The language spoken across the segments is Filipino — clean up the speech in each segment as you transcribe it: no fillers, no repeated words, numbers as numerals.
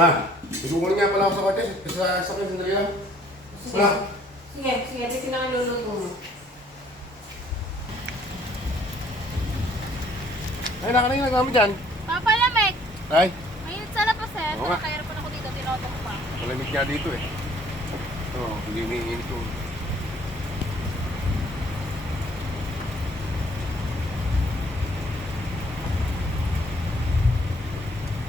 Ma, ikukunin nga pala ako sa kotse. Sa sandali lang. Sige. Sige. Ito lang ang luluto mo. Ay, naka na yung nagmamit dyan. Papalamig! Ay, Mainit sa labas eh. Oo nga. Nakakayar pa na ako dito, tinoto ko pa. malamig nga dito eh. Oo, hindi umiinit ko.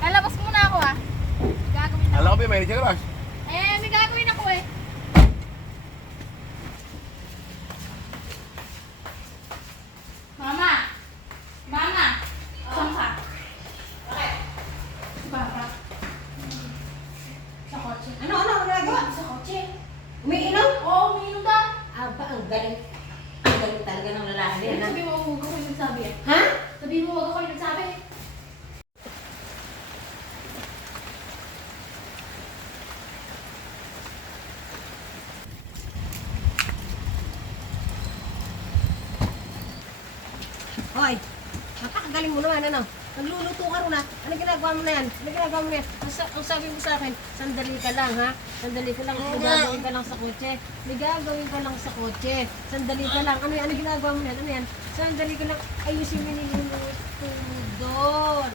Lalabas muna ako ah. May gagawin ako. Alam ko ba, may ka labas? May gagawin ako eh. Mama! Mama! Saan ka? Bakit? Si Papa. Sa kotse. Ano nagagawa? Sa kotse. Umiinom? Oo, umiinom ka. Ang galing. Ang galing talaga ng lalaki yan. Ha? Sabi mo, huwag ako yung nagsabi eh. Ha? Sabi mo, huwag ako yung nagsabi eh. Hoy, napakagaling mo naman, ano? Nagluluto ka rin, ha? Ano ginagawa mo na yan? Ano ginagawa mo na yan? Ang sabi mo sa akin, sandali ka lang, ha? Sandali ka lang, may gagawin ka lang sa kotse. May gagawin ka lang sa kotse. Sandali ka lang. Ano yan? Ano ginagawa mo na yan? Ano yan? Sandali ka lang, ayusin mo niluluto mo doon.